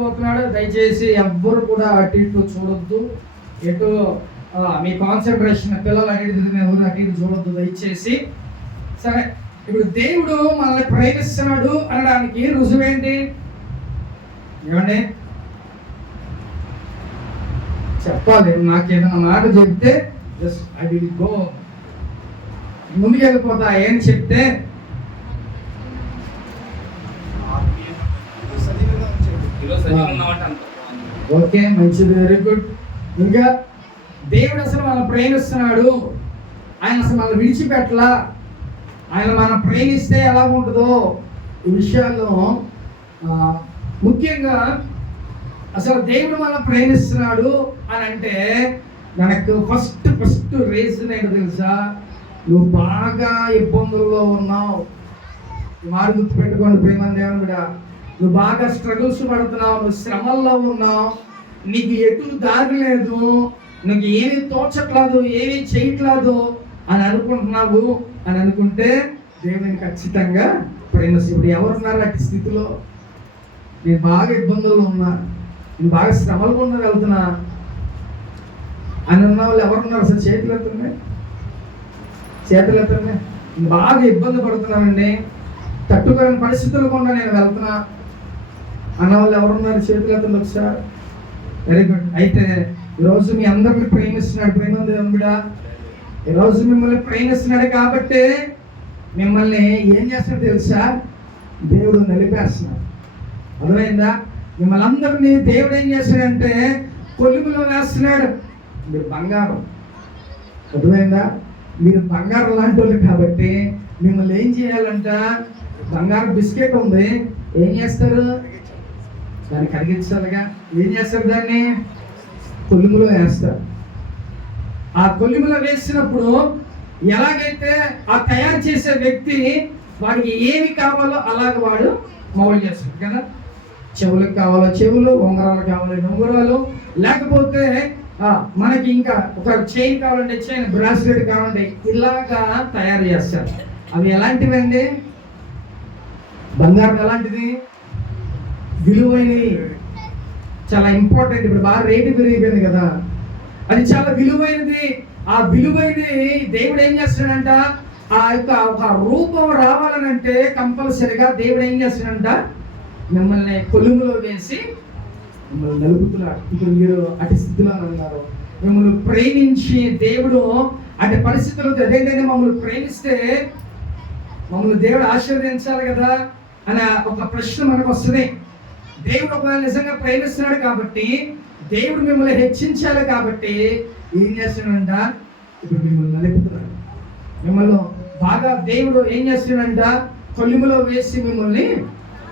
పోతున్నాడు. దయచేసి ఎవ్వరు కూడా అటు ఇటు చూడొద్దు. ఎటు మీ కాన్సన్ట్రేషన్ పిల్లలు అటు ఎవరు అటు ఇటు చూడొద్దు దయచేసి. సరే, ఇప్పుడు దేవుడు మనల్ని ప్రేమిస్తున్నాడు అనడానికి రుజువేంటి? ఏమండి చెప్పాలి. నాకేదైనా మాట చెప్తే జస్ట్ ఐ విల్ గో, ముందుకెళ్ళిపోతా. ఏం చెప్తే ఓకే, మంచిది, వెరీ గుడ్. ఇంకా దేవుడు అసలు మనం ప్రేమిస్తున్నాడు, ఆయన అసలు మనం విడిచిపెట్టలా, ఆయన మనం ప్రేమిస్తే ఎలా ఉంటుందో ఈ విషయాల్లో ముఖ్యంగా అసలు దేవుడు మనం ప్రేమిస్తున్నాడు అని అంటే మనకు ఫస్ట్ రీజన్ ఏంటో తెలుసా? నువ్వు బాగా ఇబ్బందుల్లో ఉన్నావు. మారు గుర్తుపెట్టుకోండి ప్రేమ దేవుని కూడా. నువ్వు బాగా స్ట్రగుల్స్ పడుతున్నావు, నువ్వు శ్రమల్లో ఉన్నావు, నీకు ఎటు దారి లేదు, నీకు ఏమీ తోచట్లేదు, ఏమీ చేయట్లేదు అని అనుకుంటున్నావు అని అనుకుంటే దేవుని ఖచ్చితంగా ప్రేమిస్తాడు. ఇప్పుడు ఎవరున్నారు అట్టి స్థితిలో? నేను బాగా ఇబ్బందుల్లో ఉన్నా, నేను బాగా శ్రమలు గుండా వెళ్తున్నా అని ఉన్న వాళ్ళు ఎవరున్నారు? అసలు చేతులు ఎత్తండి. నేను బాగా ఇబ్బంది పడుతున్నానండి, తట్టుకోలేని పరిస్థితులు కూడా నేను వెళ్తున్నా అన్న వాళ్ళు ఎవరున్నారు? చేతులు ఎత్తండి ఒకసారి. Very good. అయితే ఈరోజు మీ అందరిని ప్రేమిస్తున్నాడు ప్రేమ దేవుని కూడా. ఈరోజు మిమ్మల్ని ప్రేమిస్తున్నాడు కాబట్టి మిమ్మల్ని ఏం చేస్తున్నాడు తెలుసా? దేవుడు నిలిపేస్తున్నాడు. అర్థమైందా? మిమ్మల్ని అందరినీ దేవుడు ఏం చేస్తాడంటే కొలుములో వేస్తున్నాడు. మీరు బంగారం, అర్థమైందా? మీరు బంగారం లాంటి వాళ్ళు కాబట్టి మిమ్మల్ని ఏం చేయాలంట? బంగారం బిస్కెట్ ఉంది, ఏం చేస్తారు? దాన్ని కరిగించాలిగా. ఏం చేస్తారు? దాన్ని కొలుములో వేస్తారు. ఆ కొలుములో వేసినప్పుడు ఎలాగైతే ఆ తయారు చేసే వ్యక్తి వాడికి ఏమి కావాలో అలాగ వాడు మౌలు చేస్తాడు కదా. చెవులకు కావాలో చెవులు, ఉంగరాలు కావాలి ఉంగరాలు, లేకపోతే మనకి ఇంకా ఒక చైన్ కావాలంటే చైన్, బ్రాస్లెట్ కావాలంటే ఇలాగా తయారు చేస్తారు. అవి ఎలాంటివండి? బంగారం ఎలాంటిది? విలువైనది, చాలా ఇంపార్టెంట్. ఇప్పుడు బాగా రేటు పెరిగిపోయింది కదా, అది చాలా విలువైనది. ఆ విలువైనది దేవుడు ఏం చేస్తాడంట? ఆ యొక్క ఒక రూపం రావాలనంటే కంపల్సరిగా దేవుడు ఏం చేస్తాడంట? మిమ్మల్ని కొలుములో వేసి మిమ్మల్ని నలుపుతున్నాడు. ఇప్పుడు మీరు అటు స్థితిలో ఉన్నారు. మిమ్మల్ని ప్రేమించి దేవుడు అటు పరిస్థితులు అదేంటంటే మమ్మల్ని ప్రేమిస్తే మమ్మల్ని దేవుడు ఆశీర్వదించాలి కదా అనే ఒక ప్రశ్న మనకు వస్తుంది. దేవుడు ఒకవేళ నిజంగా ప్రేమిస్తున్నాడు కాబట్టి, దేవుడు మిమ్మల్ని హెచ్చించాలి కాబట్టి ఏం చేస్తున్నాడంట? ఇప్పుడు మిమ్మల్ని నలుపుతున్నాడు. మిమ్మల్ని బాగా దేవుడు ఏం చేస్తున్నాడంట? కొలుములో వేసి మిమ్మల్ని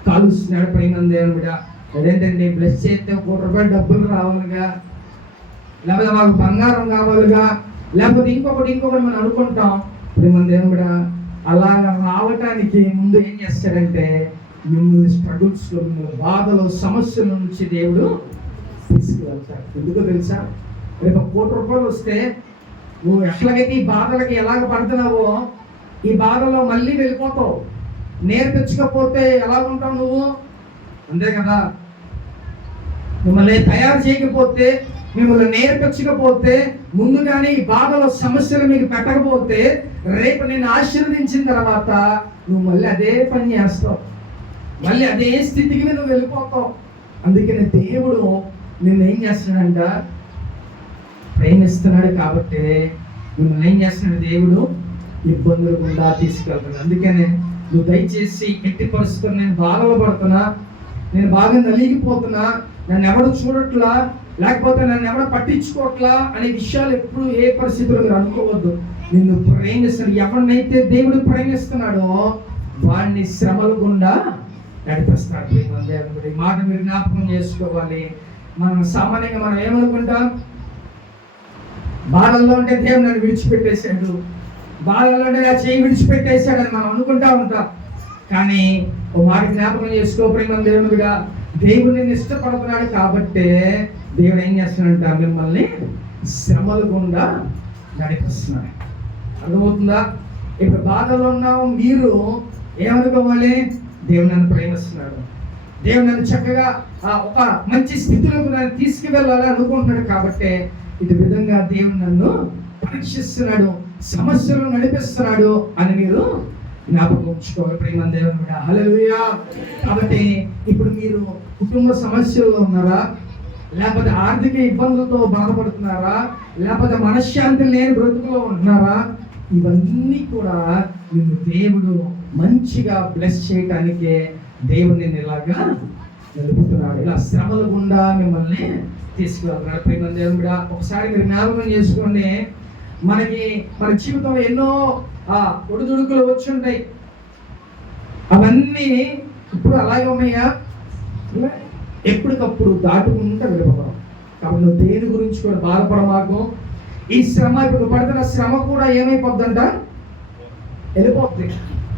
కాలుస్తున్నాడు ప్రేమ దేవుని బిడ్డ. అదేంటండి? బ్లెస్ చేస్తే ₹1 డబ్బులు రావాలిగా, లేకపోతే మాకు బంగారం కావాలిగా, లేకపోతే ఇంకొకటి మనం అనుకుంటాం. ప్రేమ దేవుని బిడ్డ అలా రావటానికి ముందు ఏం చేస్తాడంటే మిమ్మల్ని స్ట్రగుల్స్లో, మిమ్మల్ని బాధలో, సమస్యల నుంచి దేవుడు తీసుకువెళ్తాడు. ఎందుకో తెలుసా? రేపు ₹1 వస్తే నువ్వు ఎట్లాగైతే ఈ బాధలకి ఎలాగ పడుతున్నావో ఈ బాధలో మళ్ళీ వెళ్ళిపోతావు. నేర్పించకపోతే ఎలా ఉంటావు నువ్వు? అంతే కదా. మిమ్మల్ని తయారు చేయకపోతే, మిమ్మల్ని నేర్పించకపోతే, ముందుగానే ఈ బాధలో సమస్యలు మీకు పెట్టకపోతే రేపు నేను ఆశీర్వదించిన తర్వాత నువ్వు మళ్ళీ అదే పని చేస్తావు, మళ్ళీ అదే స్థితికి నువ్వు వెళ్ళిపోతావు. అందుకని దేవుడు నిన్ను ఏం చేస్తున్నాడంట? ప్రేమిస్తున్నాడు కాబట్టి మిమ్మల్ని ఏం చేస్తున్నాడు? దేవుడు ఇబ్బందులు గుండా తీసుకెళ్తాడు. అందుకనే నువ్వు దయచేసి ఎట్టి పరిస్థితులు నేను బాధలు పడుతున్నా, నేను బాగా నలిగిపోతున్నా, నన్ను ఎవడు చూడట్లా, లేకపోతే నన్ను ఎవడ పట్టించుకోవట్లా అనే విషయాలు ఎప్పుడు ఏ పరిస్థితులు మీరు అనుకోవద్దు. నిన్ను ప్రేమిస్తున్నాడు. ఎవరినైతే దేవుడు ప్రేమిస్తున్నాడో వాడిని శ్రమలు గుండా నడిపిస్తాడు. ఈ మాట మీరు జ్ఞాపకం చేసుకోవాలి. మనం సామాన్యంగా మనం ఏమనుకుంటాం? బాధల్లో ఉంటే దేవుడు నన్ను విడిచిపెట్టేశాడు, బాధల్లో ఉంటే నా చేయి విడిచిపెట్టేశాడని మనం అనుకుంటా ఉంటాం. కానీ ఓ మాట జ్ఞాపకం చేసుకో ప్రేమ దేవునిగా, దేవుడిని ఇష్టపడుతున్నాడు కాబట్టి దేవుడు ఏం చేస్తున్నాడంట? మిమ్మల్ని శ్రమలు గుండా నడిపిస్తున్నాడు. అర్థమవుతుందా? ఇప్పుడు బాధలో ఉన్నావు, మీరు ఏమనుకోవాలి? దేవుడు నన్ను ప్రేమిస్తున్నాడు, దేవుడు నన్ను చక్కగా ఒక మంచి స్థితిలోకి నన్ను తీసుకువెళ్ళాలని అనుకుంటున్నాడు. కాబట్టి ఇది విధంగా దేవుడు నన్ను పరీక్షిస్తున్నాడు, సమస్యలు నడిపిస్తున్నాడు అని మీరు జ్ఞాపకం ఉంచుకోవాలి. ప్రేమ దేవుని కూడా హల్లెలూయా. కాబట్టి ఇప్పుడు మీరు కుటుంబ సమస్యల్లో ఉన్నారా, లేకపోతే ఆర్థిక ఇబ్బందులతో బాధపడుతున్నారా, లేకపోతే మనశ్శాంతి లేని బ్రతుకులో ఉంటున్నారా, ఇవన్నీ కూడా నిన్ను దేవుడు మంచిగా బ్లెస్ చేయటానికే దేవుడు నిన్ను ఇలాగా నిలుపుతున్నాడు. ఇలా శ్రమల గుండా మిమ్మల్ని తీసుకువెళ్తున్నాడు. ప్రేమ దేవుని కూడా ఒకసారి మీరు జ్ఞాపకం చేసుకోండి, మనకి మన జీవితంలో ఎన్నో ఒడిదుడుకులు వచ్చి ఉంటాయి. అవన్నీ ఇప్పుడు అలాగే ఉన్నాయా? ఎప్పటికప్పుడు దాటుకుంటూ వెళ్ళిపోతాం. కాబట్టి నువ్వు దేని గురించి కూడా బాధపడమాకు. ఈ శ్రమ, ఇప్పుడు పడుతున్న శ్రమ కూడా ఏమైపోద్దంట, వెళ్ళిపోద్ది,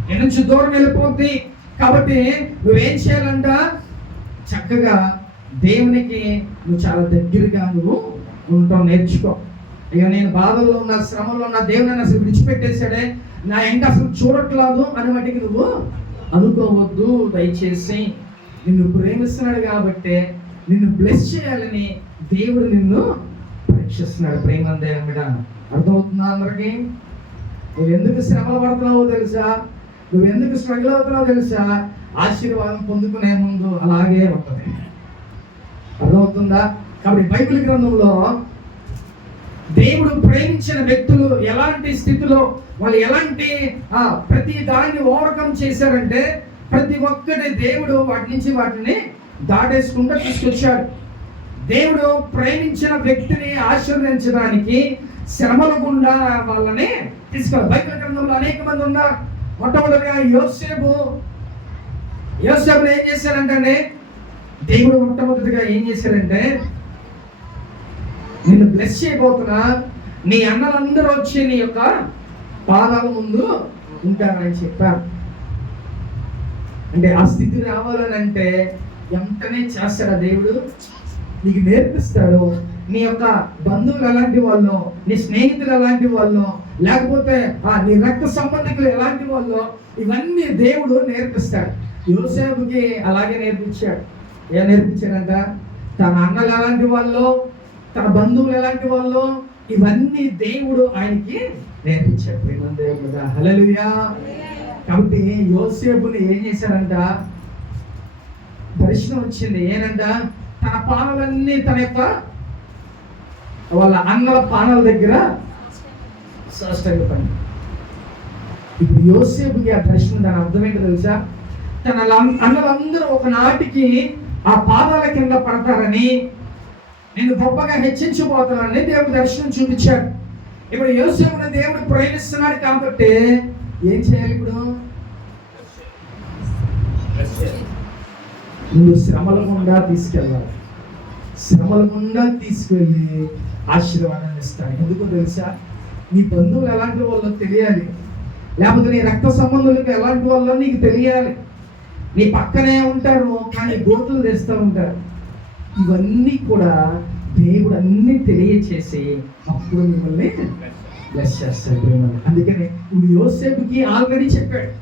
నీ నుంచి దూరం వెళ్ళిపోద్ది. కాబట్టి నువ్వేం చేయాలంట, చక్కగా దేవునికి నువ్వు చాలా దగ్గరగా నువ్వు ఉంటావు నేర్చుకో. అయ్యో నేను బాధల్లో ఉన్న, శ్రమలో ఉన్న, దేవుని అసలు విడిచిపెట్టేశాడే, నా ఎంట అసలు చూడట్లేదు అని మటుకు నువ్వు అనుకోవద్దు. దయచేసి నిన్ను ప్రేమిస్తున్నాడు కాబట్టి నిన్ను బ్లెస్ చేయాలని దేవుడు నిన్ను పరీక్షిస్తున్నాడు. ప్రేమ దేవుడ అర్థమవుతుందా అందరికీ? నువ్వు ఎందుకు శ్రమలు పడుతున్నావో తెలుసా, నువ్వు ఎందుకు స్ట్రగుల్ అవుతున్నావో తెలుసా, ఆశీర్వాదం పొందుకునే ముందు అలాగే ఉంటుంది. అర్థమవుతుందా? కాబట్టి బైబిల్ గ్రంథంలో దేవుడు ప్రేమించిన వ్యక్తులు ఎలాంటి స్థితిలో వాళ్ళు ఎలాంటి ప్రతి దాన్ని ఓవర్కమ్ చేశారంటే, ప్రతి ఒక్కటి దేవుడు వాటిని దాటేసుకుంటూ తీసుకొచ్చాడు. దేవుడు ప్రేమించిన వ్యక్తిని ఆశీర్వదించడానికి శ్రమల గుండా వాళ్ళని తీసుకెళ్ళారు. బైబిల్ గ్రంథంలో అనేక మంది ఉన్నారు. మొట్టమొదటిగా యోసేపుని ఏం చేశారంటే, దేవుడు మొట్టమొదటిగా ఏం చేశారంటే, నిన్ను బ్లెస్ చేయబోతున్నా, నీ అన్నలందరూ వచ్చి నీ యొక్క పాదాల ముందు ఉంటారని చెప్పారు. అంటే ఆ స్థితి రావాలని అంటే వెంటనే చేస్తాడా దేవుడు, నీకు నేర్పిస్తాడు. నీ యొక్క బంధువులు ఎలాంటి వాళ్ళు, నీ స్నేహితులు ఎలాంటి వాళ్ళు, లేకపోతే నీ రక్త సంబంధికులు ఎలాంటి వాళ్ళు, ఇవన్నీ దేవుడు నేర్పిస్తాడు. యోసేపుకి అలాగే నేర్పించాడు. ఏం నేర్పించాడంట, తన అన్నలు ఎలాంటి వాళ్ళు, తన బంధువులు ఎలాంటి వాళ్ళు, ఇవన్నీ దేవుడు ఆయనకి నేర్పించాడు. దేవుడు హల్లెలూయా. కాబట్టి యోసేపుని ఏం చేశారంట, దర్శనం వచ్చింది. ఏనంట, తన పానాలన్నీ తన యొక్క వాళ్ళ అన్నల పానాల దగ్గర సాష్టాంగపడి. ఇప్పుడు యోసేపుకి ఆ దర్శనం దాని అర్థం ఏంటో తెలుసా, తన అన్నలందరూ ఒకనాటికి ఆ పాదాల కింద పడతారని, నేను గొప్పగా హెచ్చించబోతున్నానని దేవుడు దర్శనం చూపించాడు. ఇప్పుడు యోసేపుని దేవుడు ప్రేమిస్తున్నాడు కాబట్టి ఏం చేయాలి, ఇప్పుడు నువ్వు శ్రమల గుండా తీసుకెళ్ళాలి. శ్రమల గుండా తీసుకెళ్ళి ఆశీర్వాదాన్ని ఇస్తాడు. ఎందుకో తెలుసా, నీ బంధువులు ఎలాంటి వాళ్ళో తెలియాలి, లేకపోతే నీ రక్త సంబంధులకు ఎలాంటి వాళ్ళో నీకు తెలియాలి. నీ పక్కనే ఉంటారు కానీ గోతులు తెస్తూ ఉంటారు. ఇవన్నీ కూడా దేవుడు అన్ని తెలియచేసి అప్పుడు మిమ్మల్ని బ్లెస్ చేస్తాడు. అందుకనే నువ్వు యోసేపుకి ఆల్రెడీ చెప్పాడు,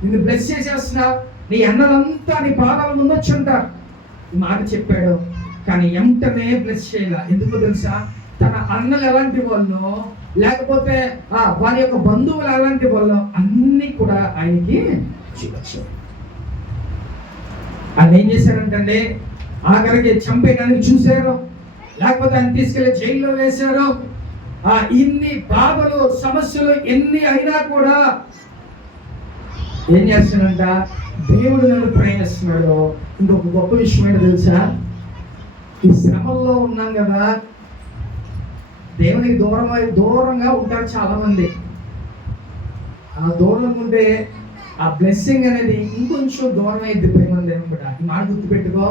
నిన్ను బ్లెస్ చేసేస్తున్నా, నీ అన్నలంతా నీ పాదాల ముందు వచ్చి ఉంటారు. ఈ మాట చెప్పాడు. కానీ వెంటనే బ్లెస్ చేయాల. ఎందుకో తెలుసా, తన అన్నలు ఎలాంటి వాళ్ళు, లేకపోతే వారి యొక్క బంధువులు ఎలాంటి వాళ్ళు, అన్ని కూడా ఆయనకి చూపించారు. ఆయన ఏం చేశారంటే, ఆఖరికి చంపేయడానికి చూశారు, లేకపోతే ఆయన తీసుకెళ్లి జైల్లో వేశారు. ఇన్ని బాధలు సమస్యలు ఎన్ని అయినా కూడా ఏం చేస్తాడంట, దేవుడు నన్ను ప్రేమిస్తున్నాడు. ఇంకొక గొప్ప విషయం ఏంటో తెలుసా, ఈ శ్రమల్లో ఉన్నాం కదా, దేవునికి దూరంగా ఉంటారు చాలా మంది. దూరం ఉంటే ఆ బ్లెస్సింగ్ అనేది ఇంకొంచెం దూరం అయింది. ప్రేమ దేవుడు కూడా ఈ మాట గుర్తుపెట్టుకో.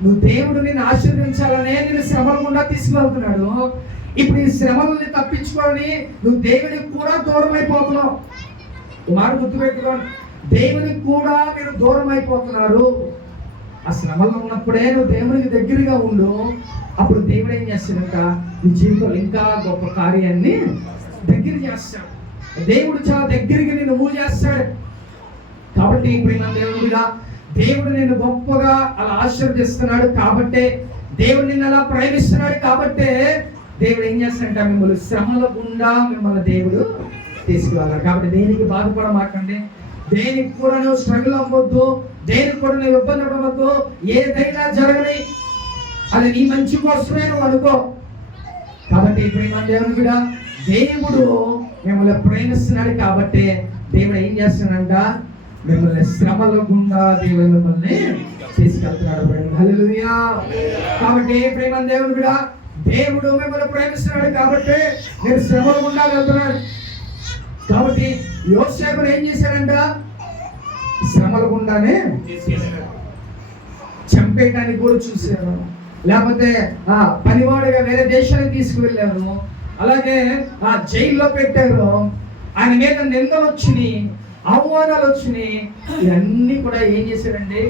నువ్వు దేవుడు నిన్ను ఆశీర్వదించాలనే నేను శ్రమల గుండా తీసుకువెళ్తున్నాడు. ఇప్పుడు ఈ శ్రమలని తప్పించుకొని నువ్వు దేవునికి కూడా దూరం అయిపోతున్నావు. ఈ మాట గుర్తుపెట్టుకోండి, దేవునికి కూడా మీరు దూరం అయిపోతున్నారు. ఆ శ్రమలో ఉన్నప్పుడే నువ్వు దేవునికి దగ్గరగా ఉండు. అప్పుడు దేవుడు ఏం చేస్తాడంట, నీ జీవితంలో ఇంకా గొప్ప కార్యాన్ని దగ్గర చేస్తాడు. దేవుడు చాలా దగ్గరికి నిన్ను మూవ్ చేస్తాడు. కాబట్టి ప్రేమ దేవుడిగా దేవుడు నిన్ను గొప్పగా అలా ఆశీర్వదిస్తున్నాడు కాబట్టే, దేవుడు నిన్ను అలా ప్రేమిస్తున్నాడు కాబట్టే దేవుడు ఏం చేస్తాడంటే మిమ్మల్ని శ్రమల గుండా మిమ్మల్ని దేవుడు తీసుకువెళ్ళాలి. కాబట్టి దేనికి బాధపడమాకండి, దేనికి కూడా నువ్వు స్ట్రగుల్ అవ్వద్దు, దేనికి కూడా నువ్వు ఇబ్బంది పడవద్దు. ఏదైనా జరగని అది నీ మంచి కోసమే నువ్వు అనుకో. కాబట్టి ప్రేమ దేవుని కూడా దేవుడు మిమ్మల్ని ప్రేమిస్తున్నాడు కాబట్టి దేవుడు ఏం చేస్తున్నాడంట, మిమ్మల్ని శ్రమల గుండా దేవుడు మిమ్మల్ని తీసుకెళ్తున్నాడు. హల్లెలూయా. కాబట్టి ప్రేమ దేవుని కూడా దేవుడు మిమ్మల్ని ప్రేమిస్తున్నాడు కాబట్టి మీరు శ్రమల గుండా వెళ్తున్నాడు. కాబట్టి యోసేపును ఏం చేశాడంట, శ్రమల గుండానే చంపేయడానికి కూడా చూశారు, లేకపోతే పనివాడుగా వేరే దేశానికి తీసుకువెళ్ళారు, అలాగే జైల్లో పెట్టారు, ఆయన మీద నిందలు వచ్చినాయి, అవమానాలు వచ్చినాయి. ఇవన్నీ కూడా ఏం చేశాడండి,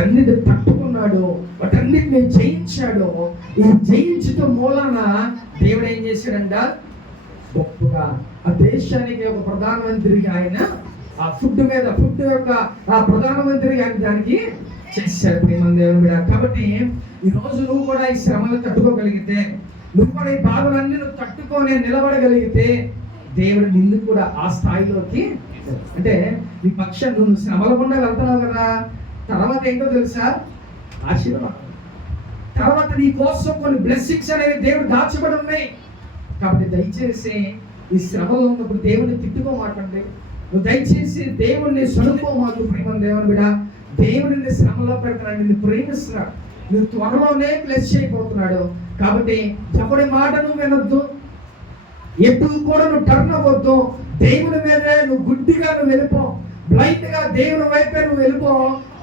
అన్నిటి తట్టుకున్నాడు, వాటన్నిటిని జయించాడు. ఈ జయించడం మూలన దేవుడు ఏం చేశాడంట, గొప్పగా ఆ దేశానికి ఒక ప్రధానమంత్రిగా ఆయన ఆ ఫుడ్ యొక్క ఆ ప్రధానమంత్రిగా ఆయన దానికి చేశాడు. దేవుడు. కాబట్టి ఈ రోజు నువ్వు కూడా ఈ శ్రమలు తట్టుకోగలిగితే, నువ్వు కూడా ఈ బాధలన్నీ నువ్వు తట్టుకొని నిలబడగలిగితే దేవుడు నిన్ను కూడా ఆ స్థాయిలోకి, అంటే నీ పక్షం నువ్వు శ్రమల గుండా వెళ్తున్నావు కదా, తర్వాత ఏంటో తెలుసా, ఆశీర్వాదం. తర్వాత నీ కోసం కొన్ని బ్లెస్సింగ్స్ అనేవి దేవుడు దాచబడి ఉన్నాయి. కాబట్టి దయచేసి ఈ శ్రమలో ఉన్నప్పుడు దేవుడిని తిట్టుకోమాకండి, నువ్వు దయచేసి దేవుడిని సనుకోమాకు. ప్రేమ దేవుని బిడ్డ, దేవుడిని శ్రమలో పెడుతున్నాడు, నిన్ను ప్రేమిస్తున్నాడు, నువ్వు త్వరలోనే బ్లెస్ చేయబోతున్నాడు. కాబట్టి ఎవడి మాట నువ్వు వినొద్దు, ఎటు కూడా నువ్వు టర్న్ అవ్వద్దు. దేవుని మీదే నువ్వు గుడ్డిగా నువ్వు వెళ్ళిపో, బ్లైండ్ గా దేవుని వైపే నువ్వు వెళ్ళిపో.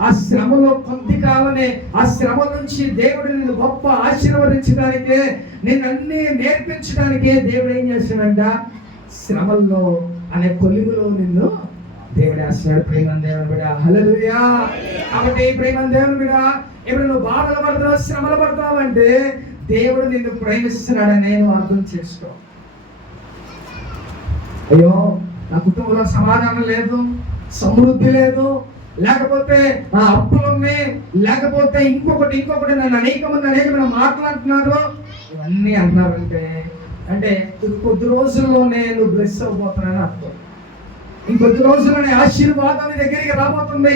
ఆ శ్రమలో కొద్ది కాలనే ఆ శ్రమ నుంచి దేవుడు నిన్ను గొప్ప ఆశీర్వదించడానికే, నిన్ను అన్ని నేర్పించడానికే దేవుడు ఏం చేస్తాడంట, శ్రమల్లో అనే కొలుగులో నిన్ను దేవుడు వేస్తున్నాడు. ప్రేమ దేవుని బిడ్డ, హల్లెలూయా. కాబట్టి ప్రేమ దేవుని బిడ్డ, ఇప్పుడు నువ్వు బాధలు పడుతున్నావు, శ్రమలు పడుతున్నావు అంటే దేవుడు నిన్ను ప్రేమిస్తున్నాడని నేను అర్థం చేసుకో. అయ్యో నా కుటుంబంలో సమాధానం లేదు, సమృద్ధి లేదు, లేకపోతే అప్పులు ఉన్నాయి, లేకపోతే ఇంకొకటి నన్ను అనేకమైన మాట్లాడుతున్నారు, ఇవన్నీ అంటున్నారంటే అంటే కొద్ది రోజుల్లోనే నువ్వు బ్లెస్ అవ్వబోతున్నాను అర్థం. ఇంకొద్ది రోజుల్లోనే ఆశీర్వాదం నీ దగ్గరికి రాబోతుంది.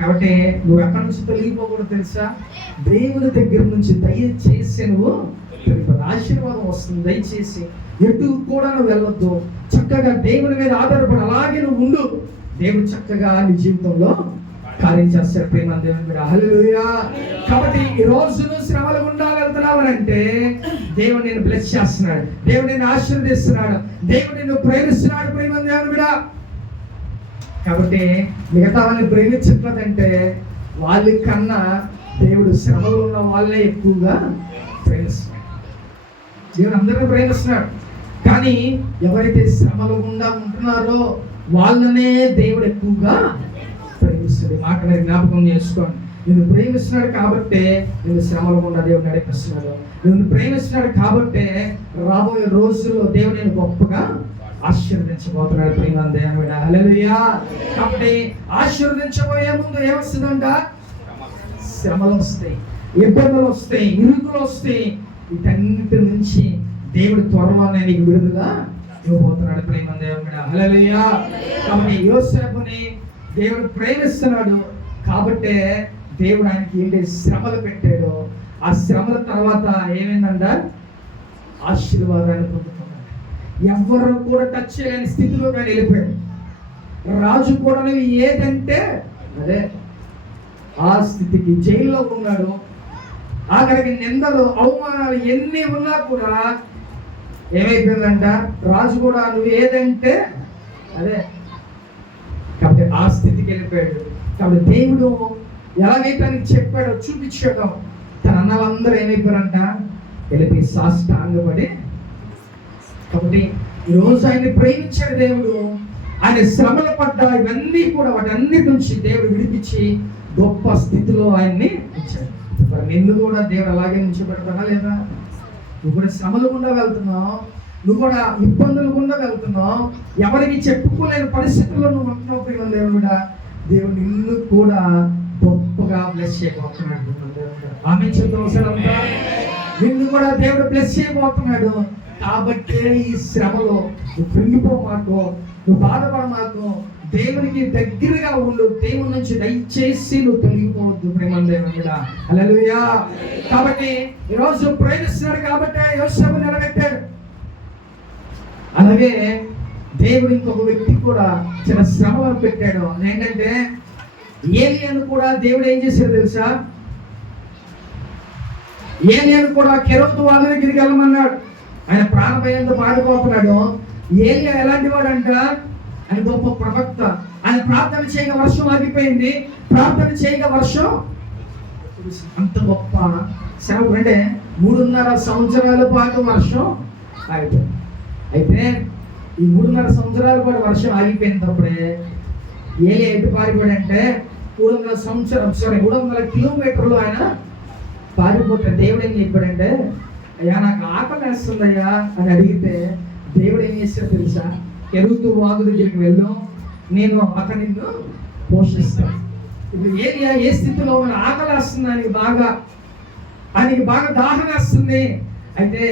కాబట్టి నువ్వు ఎక్కడి నుంచి తొలగిపోకూడదు తెలుసా, దేవుని దగ్గర నుంచి దయచేసి నువ్వు ఆశీర్వాదం వస్తుంది. దయచేసి ఎటు కూడా నువ్వు వెళ్ళొద్దు, చక్కగా దేవుని మీద ఆధారపడి అలాగే నువ్వు ఉండు. దేవుడు చక్కగా నీ జీవితంలో కార్యం చేస్తాడు. ప్రేమ దేవుని మీద, హల్లెలూయా. కాబట్టి ఈ రోజు నువ్వు శ్రమల గుండా వెళ్తున్నావు అంటే దేవుడు నిన్ను బ్లెస్ చేస్తున్నాడు, దేవుడు నిన్ను ఆశీర్వదిస్తున్నాడు, దేవుడు నిన్ను ప్రేమిస్తున్నాడు. ప్రేమ దేవుని మీద, కాబట్టి మిగతా వాళ్ళని ప్రేమించట్లేదంటే వాళ్ళకన్నా దేవుడు శ్రమలు ఉన్న వాళ్ళే ఎక్కువగా ప్రేమిస్తున్నాడు. దేవుడు అందరినీ ప్రేమిస్తున్నాడు, కానీ ఎవరైతే శ్రమలు గుండా ఉంటున్నారో వాళ్ళనే దేవుడు ఎక్కువగా ప్రేమిస్తాడు. మాట మీరు జ్ఞాపకం చేసుకోండి. నిన్ను ప్రేమిస్తున్నాడు కాబట్టి నిన్ను శ్రమల గుండా దేవుడు నడిపిస్తున్నాడు. నిన్ను ప్రేమిస్తున్నాడు కాబట్టి రాబోయే రోజుల్లో దేవుడు నేను గొప్పగా ఆశీర్వదించబోతున్నాడు. ప్రేమ దేవుడా, హల్లెలూయా. కాబట్టి ఆశీర్వదించబోయే ముందు ఏమొస్తుందంట, శ్రమలు వస్తాయి, ఇబ్బందులు వస్తాయి, ఇరుకులు వస్తాయి. వీటన్నిటి నుంచి దేవుడు త్వరలోనే నీకు విడుదల ఇవ్వబోతున్నాడు. ప్రేమ దేవుడా, హల్లెలూయా. కాబట్టి యోసేపుని దేవుడు ప్రేమిస్తున్నాడు కాబట్టి దేవుడు ఆయనకి ఏంటి శ్రమలు పెట్టాడు. ఆ శ్రమల తర్వాత ఏమైందంట, ఆశీర్వాదాన్ని పొందుతున్నాడు. ఎవరు కూడా టచ్ చేయని స్థితిలో కానీ వెళ్ళిపోయాడు. రాజు కూడా ఏదంటే అదే ఆ స్థితికి జైల్లో ఉన్నాడు. ఆఖరికి నిందలు అవమానాలు ఎన్ని ఉన్నా కూడా ఏమైపోయిందంట, రాజు కూడా నువ్వు ఏదంటే అదే. కాబట్టి ఆ స్థితికి వెళ్ళిపోయాడు. కాబట్టి దేవుడు ఎలాగైతే అని చెప్పాడో చూపించాడో తన అన్నలందరూ ఏమైపోయారంట, వెళ్ళిపోయి సాష్టాంగపడి. కాబట్టి ఈరోజు ఆయన ప్రేమించాడు దేవుడు. ఆయన శ్రమలు పడ్డ ఇవన్నీ కూడా వాటన్నిటి నుంచి దేవుడు విడిపించి గొప్ప స్థితిలో ఆయన్ని ఇచ్చాడు. మరి నిన్ను కూడా దేవుడు అలాగే ఉంచబెడతాడా లేదా? నువ్వు కూడా శ్రమలు గుండా వెళ్తున్నావు, నువ్వు కూడా ఇబ్బందులు గుండా వెళ్తున్నావు, ఎవరికి చెప్పుకోలేని పరిస్థితుల్లో నువ్వు ఉంటున్నావు. దేవుడు కూడా దేవుడు నిన్ను కూడా గొప్పగా బ్లెస్ చేయబోతున్నాడు. ఆమె చెప్తాం, నిన్ను కూడా దేవుడు బ్లెస్ చేయబోతున్నాడు. కాబట్టి ఈ శ్రమలో నువ్వు కృంగిపో మాకు, నువ్వు బాధపడ మాకు, దేవునికి దగ్గరగా ఉండు. దేవుని నుంచి దయచేసి నువ్వు తొలగిపోవద్దు. ప్రేమందేవుడా, హల్లెలూయా. కాబట్టి ఈరోజు ప్రేమిస్తున్నాడు కాబట్టి యోసేపు నిలబెట్టాడు. అలాగే దేవుడు ఇంకొక వ్యక్తి కూడా చిన్న శ్రమలను పెట్టాడు. ఏంటంటే ఏలియాను కూడా దేవుడు ఏం చేశాడు తెలుసా? ఏలియాను కూడా కెరూతు వాగు దగ్గరికి వెళ్ళమన్నాడు. ఆయన ప్రాణభయంతో పారిపోతున్నాడు. ఏలియా ఎలాంటి వాడంట? ఆయన గొప్ప ప్రవక్త. ఆయన ప్రార్థన చేయగా వర్షం ఆగిపోయింది. ప్రార్థన చేయగా వర్షం, అంత గొప్ప సేవకుడు అంటే 3.5 సంవత్సరాల పాటు వర్షం ఆగిపోయింది. అయితే ఈ 3.5 సంవత్సరాల పాటు వర్షం ఆగిపోయినప్పుడే ఏలియా ఎటు పారిపోయాడంటే 300 కిలోమీటర్లు ఆయన పారిపోతే దేవుడు ఏం చెప్పాడంటే, అయ్యా నాకు ఆకలి వేస్తుందయ్యా అని అడిగితే దేవుడు ఏం చేస్తాడో తెలుసా? కెరూతు వాగు దగ్గరికి వెళ్ళు, నేను అక్కడ నిన్ను పోషిస్తాను. ఇప్పుడు ఏలియా ఏ స్థితిలో ఉన్న? ఆకలి వేస్తుంది ఆయనకి బాగా దాహం వేస్తుంది. అయితే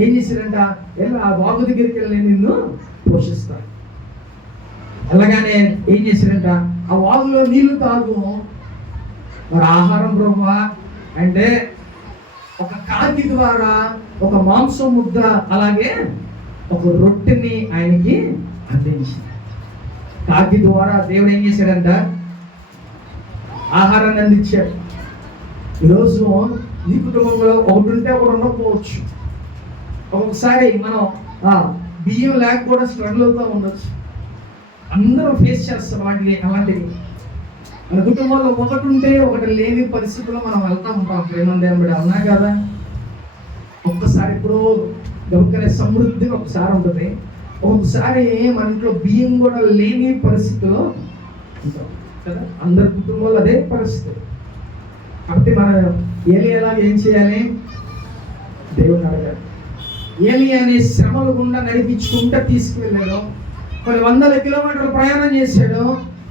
ఏం చేశాడంట? వెళ్ళి ఆ వాగు దగ్గరికి వెళ్ళి నిన్ను పోషిస్తాను. అలాగానే ఏం చేశాడంట? ఆ వాగులో నీళ్లు తాగు. మరి ఆహారం బ్రహ్మ అంటే ఒక కాకి ద్వారా ఒక మాంసం ముద్ద, అలాగే ఒక రొట్టెని ఆయనకి అందించింది. కాకి ద్వారా దేవుడు ఏం చేశాడంట? ఆహారాన్ని అందించాడు. ఈరోజు నీ కుటుంబంలో ఒకటి ఉంటే ఒకటి ఉండకపోవచ్చు. ఒక్కొక్కసారి మనం బియ్యం లేకపోవడం స్ట్రగుల్ అవుతూ ఉండొచ్చు. అందరూ ఫేస్ చేస్తారు అలాంటివి. మన కుటుంబంలో ఒకటి ఉంటే ఒకటి లేని పరిస్థితుల్లో మనం వెళ్తూ ఉంటాం. ప్రేమందేవుడు, అవునా కదా? ఒక్కసారి ఇప్పుడు గొప్ప సమృద్ధి ఒకసారి ఉంటుంది, ఒక్కొక్కసారి మన ఇంట్లో బియ్యం కూడా లేని పరిస్థితిలో ఉంటాం కదా. అందరి కుటుంబంలో అదే పరిస్థితి. కాబట్టి మనం ఏలియా ఏం చేయాలి? దేవుని అడగాలి. ఏలియాని శ్రమల గుండా నడిపించుకుంటూ తీసుకువెళ్ళాడు. కొన్ని 100 కిలోమీటర్లు ప్రయాణం చేశాడు.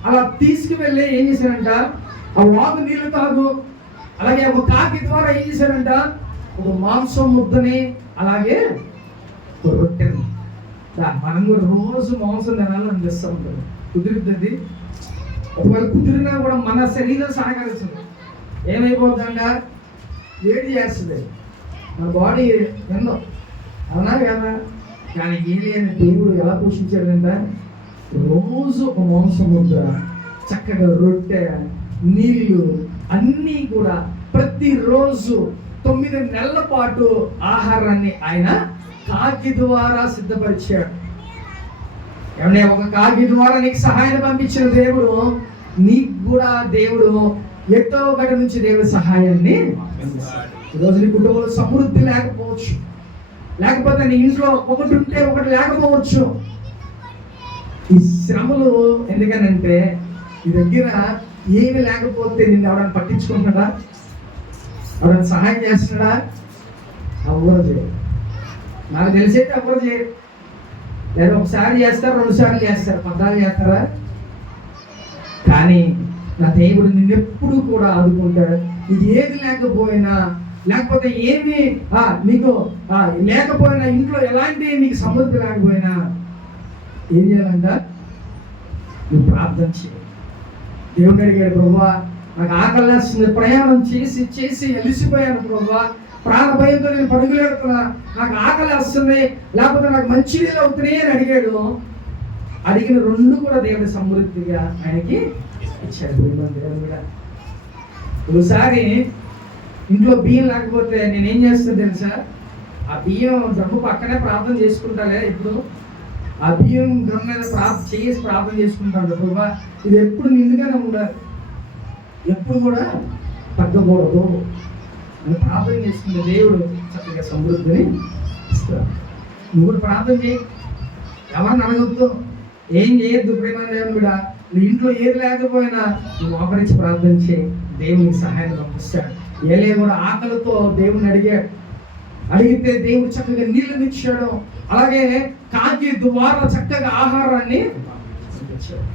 అలా తీసుకువెళ్ళి ఏం చేశాడంట? ఆ వాగు నీళ్లు తాగు. అలాగే ఒక కాకి ద్వారా ఏం చేశాడంట? ఒక మాంసం ముద్దని, అలాగే ఒక రొట్టెని. మనం కూడా రోజు మాంసం తినాలని అనిపిస్తూ ఉంటుంది. కుదురుతుంది. ఒకవేళ కుదిరినా కూడా మన శరీరం సహకరిస్తుంది. ఏమైపోతుందంట? వేడి చేస్తుంది మన బాడీ ఎందో, అవునా కదా? కానీ ఏలియాని దేవుడు ఎలా పోషించాడంట? రోజు ఒక మాంసం ముద్ద, చక్కగా రొట్టె, నీళ్లు అన్నీ కూడా ప్రతిరోజు 9 నెలల పాటు ఆహారాన్ని ఆయన కాకి ద్వారా సిద్ధపరిచాడు. ఏమంటే ఒక కాకి ద్వారా నీకు సహాయం పంపించిన దేవుడు నీకు కూడా దేవుడు ఎటో ఒకటి నుంచి దేవుడు సహాయాన్ని. ఈరోజు నీ కుటుంబంలో సమృద్ధి లేకపోవచ్చు, లేకపోతే నీ ఇంట్లో ఒకటి ఉంటే ఒకటి లేకపోవచ్చు. ఈ శ్రమలు ఎందుకనంటే నీ దగ్గర ఏమి లేకపోతే నిన్ను ఎవరైనా పట్టించుకుంటున్నాడా? ఎవరైనా సహాయం చేస్తున్నాడా? ఎవరు చేయరు. నాకు తెలిసైతే ఎవరు చేయరు. లేదా ఒకసారి చేస్తారు, 2 సార్లు చేస్తారు, 10 చేస్తారా? కానీ నా దేవుడు నిన్నెప్పుడు కూడా ఆదుకుంటాడు. నీకు ఏది లేకపోయినా, లేకపోతే ఏమి నీకు లేకపోయినా, ఇంట్లో ఎలాంటి నీకు సమృద్ధి లేకపోయినా ఏం చేయాలంట? నువ్వు ప్రార్థన చేయాలి. దేవుడు అడిగాడు, ప్రభువా నాకు ఆకలి వేస్తుంది, ప్రయాణం చేసి చేసి అలిసిపోయాను ప్రభువా, ప్రాణ భయంతో నేను పరుగులేడుతున్నా, నాకు ఆకలి వస్తుంది, లేకపోతే నాకు మంచి నీళ్ళు అవుతున్నాయి అని అడిగాడు. అడిగిన 2 కూడా దేవుడి సమృద్ధిగా ఆయనకి ఇచ్చాడు. దేవుడు ఒకసారి ఇంట్లో బియ్యం లేకపోతే నేనేం చేస్తాను తెలుసా? ఆ బియ్యం డ్రమ్ము పక్కనే ప్రార్థన చేసుకుంటాలే. ఇప్పుడు ఆ బియ్యం డ్రమ్ మీద ప్రార్థన చేసుకుంటాడు. ప్రభా ఇది ఎప్పుడు నిండుగానే ఉండాలి, ఎప్పుడు కూడా తగ్గకూడదు అని ప్రార్థన చేసుకుంటే దేవుడు చక్కగా సమృద్ధిని ఇస్తాడు. నువ్వు కూడా ప్రార్థన చేయి, ఎవరిని అడగద్దు, ఏం చేయొద్దు. ప్రేమ కూడా నీ ఇంట్లో ఏది లేకపోయినా నువ్వు మోకరించి ప్రార్థన చేయి, దేవునికి సహాయం పంపిస్తాడు. ఏలియా కూడా ఆకలితో దేవుని అడిగితే దేవుడు చక్కగా నీళ్ళని ఇచ్చాడు. అలాగే కాకి ద్వారా చక్కగా ఆహారాన్ని ఇచ్చాడు.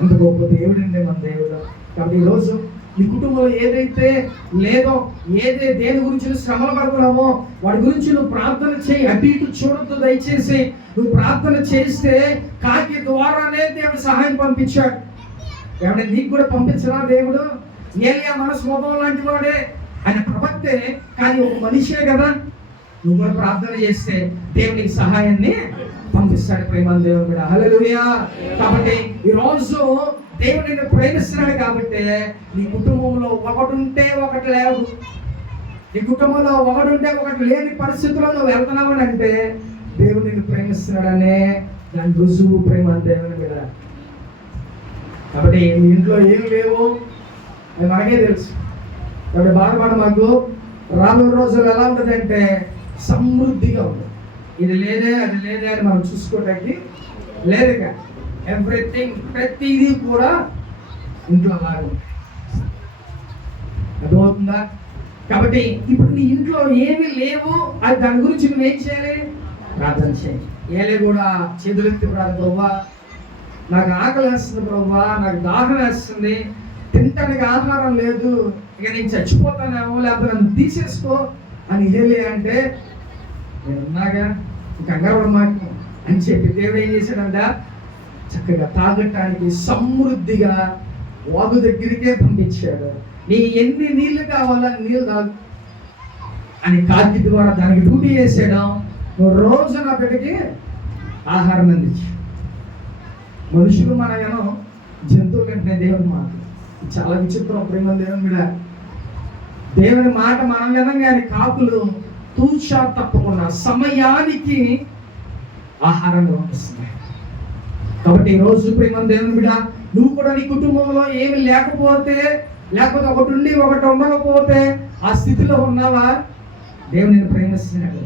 అంత గొప్ప దేవుడు అండి మన దేవుడు. కాబట్టి ఈరోజు నీ కుటుంబంలో ఏదైతే లేదో, దేని గురించి నువ్వు శ్రమలు పడుతున్నావో వాడి గురించి నువ్వు ప్రార్థన చేయి. అటు ఇటు చూడొద్దు దయచేసి. నువ్వు ప్రార్థన చేస్తే కాకి ద్వారానే దేవుడు సహాయం పంపించాడు. ఏమంటే నీకు కూడా పంపించరా దేవుడు? ఏలియా మన స్వభావం లాంటి వాడే, ఆయన ప్రవక్తే, కానీ ఒక మనిషే కదా. నువ్వు కూడా ప్రార్థన చేస్తే దేవునికి సహాయాన్ని పంపిస్తాడు. ప్రేమ దేవుడు కూడా. హల్లెలూయా. కాబట్టి ఈరోజు దేవుడు నిన్ను ప్రేమిస్తున్నాడు కాబట్టి నీ కుటుంబంలో ఒకటి ఉంటే ఒకటి లేవు. నీ కుటుంబంలో ఒకటి ఉంటే ఒకటి లేని పరిస్థితుల్లో నువ్వు వెళ్తున్నావు అంటే దేవుడు నిన్ను ప్రేమిస్తున్నాడనే దాని రుజువు. ప్రేమ దేవుని కూడా. కాబట్టి నీ ఇంట్లో ఏమి లేవు అది మనకే తెలుసు. కాబట్టి బాధపడ మాకు. రాబోయే రోజులు ఎలా ఉంటుందంటే సమృద్ధిగా ఉంటుంది. ఇది లేదే అది లేదే అని మనం చూసుకోవడానికి లేదుగా. ఎవ్రీథింగ్, ప్రతిదీ కూడా ఇంట్లో లాగా ఉంటుంది. అర్థమవుతుందా? కాబట్టి ఇప్పుడు నీ ఇంట్లో ఏమి లేవు అది దాని గురించి నువ్వేం చేయాలి? ప్రార్థన చేయాలి. ఏలే కూడా చేతులెత్తి ప్రభువా నాకు ఆకలి వేస్తుంది, ప్రభువా నాకు దాహం వేస్తుంది, తినటానికి ఆహారం లేదు, ఇక నేను చచ్చిపోతానేమో, లేకపోతే నన్ను తీసేసుకో అని ఏలే అంటే నేనున్నాగా కంగారు మాకు అని చెప్పి దేవుడు ఏం చేశాడంట? చక్కగా తాగటానికి సమృద్ధిగా వాగు దగ్గరికే పంపించాడు. నీ ఎన్ని నీళ్లు కావాలా నీళ్ళు తాగు అని కాకి ద్వారా దానికి డ్యూటీ చేసాడు. నువ్వు రోజు నా బిడ్డకి ఆహారం అందించు. మనుషులు మనమేమో జంతువులు కంటే దేవుని మాట చాలా విచిత్రం. ప్రేమ దేవుని మీద దేవుని మాట మనం వినం, కానీ కాకులు తూచా తప్పకుండా సమయానికి ఆహారాన్ని పంపిస్తున్నాయి. కాబట్టి ఈరోజు ప్రేమ దేవుని బిడ్డ, నువ్వు కూడా నీ కుటుంబంలో ఏమి లేకపోతే, లేకపోతే ఒకటి ఉండి ఒకటి ఉండకపోతే ఆ స్థితిలో ఉన్నావా? దేవుని నిన్ను ప్రేమిస్తున్నాడు.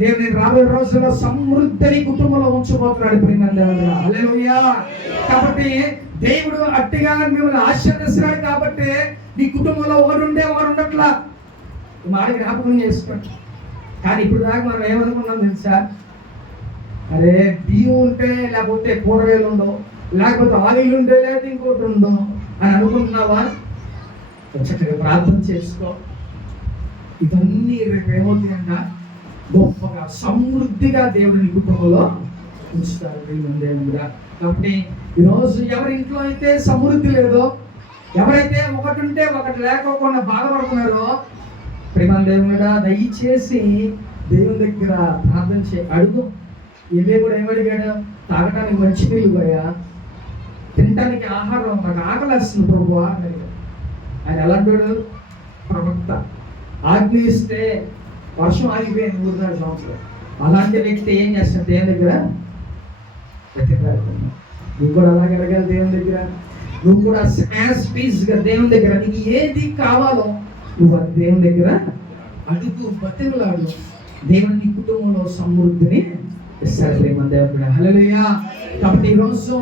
దేవుని రాబోయే రోజుల్లో సమృద్ధిని కుటుంబంలో ఉంచబోతున్నాడు. ప్రేమ దేవుని బిడ్డ. హల్లెలూయా. కాబట్టి దేవుడు అట్టిగా మిమ్మల్ని ఆశీర్వదిస్తున్నాడు. కాబట్టి నీ కుటుంబంలో ఒకటి ఉంటే ఒకటి ఉండట్లా. మాట జ్ఞాపకం చేసుకోండి. కానీ ఇప్పుడు దాకా మనం ఏమనుకున్నాం తెలుసా? అరే బియ్యం ఉంటే లేకపోతే కూరగాయలు ఉండవు, లేకపోతే ఆయిల్ ఉంటే లేకపోతే ఇంకోటి ఉండవు అని అనుకుంటున్నావా? చక్కగా ప్రార్థన చేసుకో. ఇవన్నీ రేపు ఏమవుతాయంట? గొప్పగా సమృద్ధిగా దేవుడు నీ కుటుంబంలో ఉంచుతారు. దేవుడుగా. కాబట్టి ఈరోజు ఎవరి ఇంట్లో అయితే సమృద్ధి లేదో, ఎవరైతే ఒకటి ఉంటే ఒకటి లేకపోకుండా బాధపడుతున్నారో, ప్రేమ దేవుడుగా దయచేసి దేవుని దగ్గర ప్రార్థన అడుగు. ఇవే కూడా ఏమడిగాడు? తాగడానికి మంచి నీళ్ళు పోయా, తినటానికి ఆహారం, నాకు ఆకలి వస్తుంది ప్రభువా అని అడిగాడు. ఆయన ఎలాంటి ప్రవక్త. ఆజ్ఞ ఇస్తే వర్షం ఆగిపోయింది 3-4 సంవత్సరాలు. అలాంటి వ్యక్తి ఏం చేస్తాడు? దేవుని దగ్గర నువ్వు కూడా అలాగే అడగాలి దేవుని దగ్గర. నువ్వు కూడా స్పీస్గా దేవుని దగ్గర నీకు ఏది కావాలో నువ్వు అది దేవుని దగ్గర అడుగు, బతిమలాడు. దేవుని నీ కుటుంబంలో సమృద్ధిని ఇస్తాడు. ప్రేమ దేవుడు. హల్లెలూయా. కాబట్టి ఈరోజు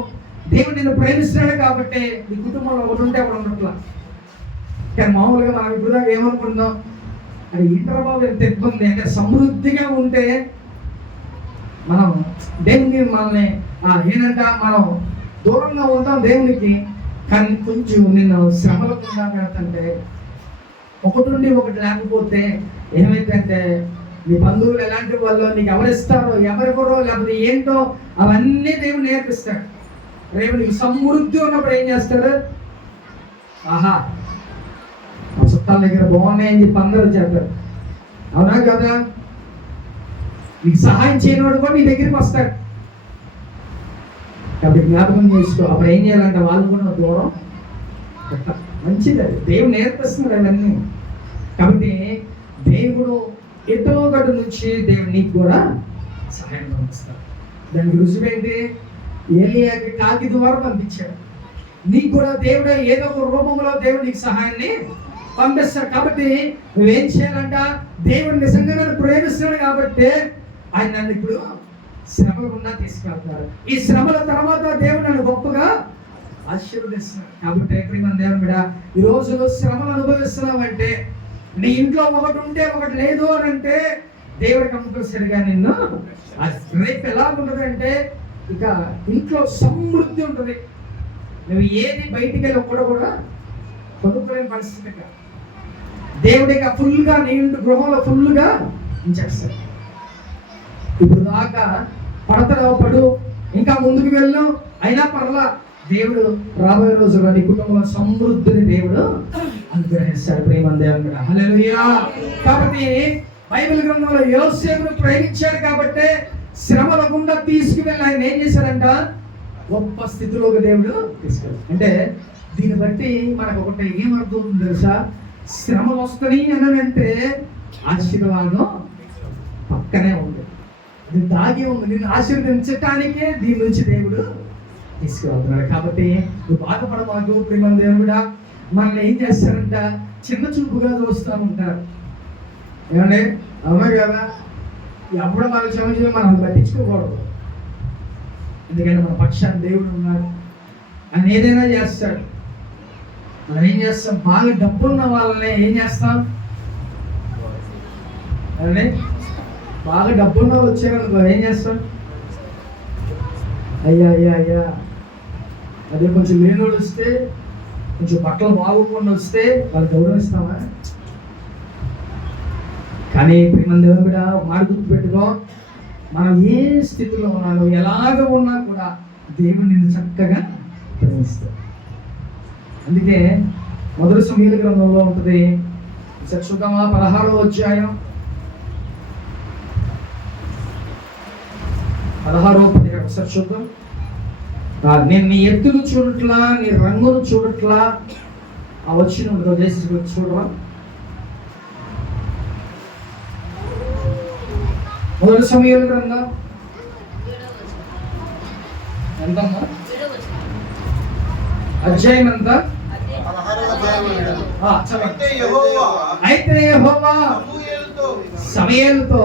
దేవుడు నిన్ను ప్రేమిస్తున్నాడు కాబట్టి నీ కుటుంబంలో ఒకటి ఉంటే ఒకటి ఉండట్లా. కానీ మామూలుగా మనం ఇప్పుడు దాకా ఏమనుకుంటున్నాం? అది ఇంటర్బాబు ఎంత ఇబ్బంది అంటే సమృద్ధిగా ఉంటే మనం దేవుని మనల్ని ఏంటంట మనం దూరంగా ఉంటాం దేవునికి. కానీ కొంచెం నిన్ను శ్రమలకు పెడుతుంటే ఒకటి ఉండి ఒకటి లేకపోతే ఏమైందంటే నీ బంధువులు ఎలాంటి వాళ్ళు, నీకు ఎవరిస్తారో ఎవరెవరో లేకపోతే ఏంటో అవన్నీ దేవుడు నేర్పిస్తాడు. రేపు నీకు సమృద్ధి ఉన్నప్పుడు ఏం చేస్తాడు? ఆహా ఆ చుట్టాల దగ్గర బాగున్నాయని చెప్పి అందరూ చెప్పారు. అవునా కదా? నీకు సహాయం చేయనివాడు కూడా నీ దగ్గరికి వస్తాడు. కాబట్టి జ్ఞాపకం చేసుకో. అప్పుడు ఏం చేయాలంటే వాళ్ళు కూడా దూరం మంచిది. అది దేవుడు నేర్పిస్తున్నాడు అవన్నీ. కాబట్టి దేవుడు ఎటో గడు నుంచి దేవుడు నీకు కూడా సహాయం పంపిస్తాడు. దానికి రుజువేంటి? ఏలియాకి కాకి ద్వారా పంపించాడు. నీకు కూడా దేవుడు ఏదో ఒక రూపంలో దేవుడు నీకు సహాయాన్ని పంపిస్తాడు. కాబట్టి నువ్వేం చేయాలంట? దేవుడు నిజంగా నన్ను ప్రేమిస్తున్నాడు కాబట్టి ఆయన నన్ను ఇప్పుడు శ్రమల గుండా తీసుకెళ్తారు. ఈ శ్రమల తర్వాత దేవుడు నన్ను గొప్పగా ఆశీర్వదిస్తున్నాడు. కాబట్టి ప్రేమ దేవుని బిడ్డ, ఈ రోజు శ్రమలు అనుభవిస్తున్నావంటే, నీ ఇంట్లో ఒకటి ఉంటే ఒకటి లేదు అని అంటే దేవుడు కంపల్సరిగా నిన్ను రేపు ఎలా ఉంటుంది అంటే ఇక ఇంట్లో సమృద్ధి ఉంటుంది. నువ్వు ఏది బయటికి వెళ్ళి కూడా కొనుక్కోలేని పరిస్థితి కాదు. దేవుడిగా ఫుల్గా నీ గృహంలో ఫుల్గా ఉంచేస్తాడు. ఇప్పుడు దాకా పడు ఇంకా ముందుకు వెళ్ళు అయినా పర్లా, దేవుడు రాబోయే రోజుల్లో నీ కుటుంబంలో సమృద్ధిని దేవుడు అనుగ్రహిస్తాడు. ప్రేమ దేవుడు. హల్లెలూయా. కాబట్టి బైబిల్ గ్రంథంలో యోసేపును ప్రేమించాడు కాబట్టి శ్రమల గుండా తీసుకువెళ్ళి ఆయన ఏం చేశాడంట, గొప్ప స్థితిలోకి దేవుడు తీసుకెళ్ళాడు. అంటే దీన్ని బట్టి మనకు ఒకటి ఏమర్థం తెలుసా, శ్రమలు వస్తాయి అనంటే ఆశీర్వాదం పక్కనే ఉంది, అది దాగి ఉంది. నిన్ను ఆశీర్వదించటానికే దీని నుంచి దేవుడు తీసుకువెళ్తున్నాడు. కాబట్టి నువ్వు బాధపడమాకు ప్రేమ దేవుడా. మనల్ని ఏం చేస్తారంట, చిన్న చూపుగా చూస్తూ ఉంటారు. ఏమంటే అవునా కదా, ఎప్పుడు మన క్షమించి మనం పట్టించుకోకూడదు. ఎందుకంటే మన పక్షాన్ని దేవుడు ఉన్నాడు, ఆయన ఏదైనా చేస్తాడు. మనం ఏం చేస్తాం, బాగా డబ్బున్న వాళ్ళని ఏం చేస్తాం, అదే బాగా డబ్బున్న వాళ్ళు వచ్చారనుకో ఏం చేస్తాం, అయ్యా అయ్యా అయ్యా అదే కొంచెం లేనోడు వస్తే, కొంచెం బట్టలు బాగోకుండా వస్తే వాళ్ళు గౌరవిస్తామా? కానీ ప్రేమ దేవుడు కూడా మాట గుర్తుపెట్టుకో, మనం ఏ స్థితిలో ఉన్నా, నువ్వు ఎలాగ ఉన్నా కూడా దేవుడు నిన్ను చక్కగా ప్రేమిస్తాడు. అందుకే మొదటి సమూయేలు గ్రంథంలో ఉంటుంది, చూద్దామా 16వ అధ్యాయం 16వ పదిహేడు ఒకసారి చూద్దాం. నేను నీ ఎత్తును చూడట్లా, నీ రంగును చూడట్లా, ఆ వచ్చిన చేసి చూడవా. మొదటి సమూయేలు గ్రంథం ఎంతమ్మా, అధ్యాయం ఎంత? అయితే యెహోవా సమూయేలుతో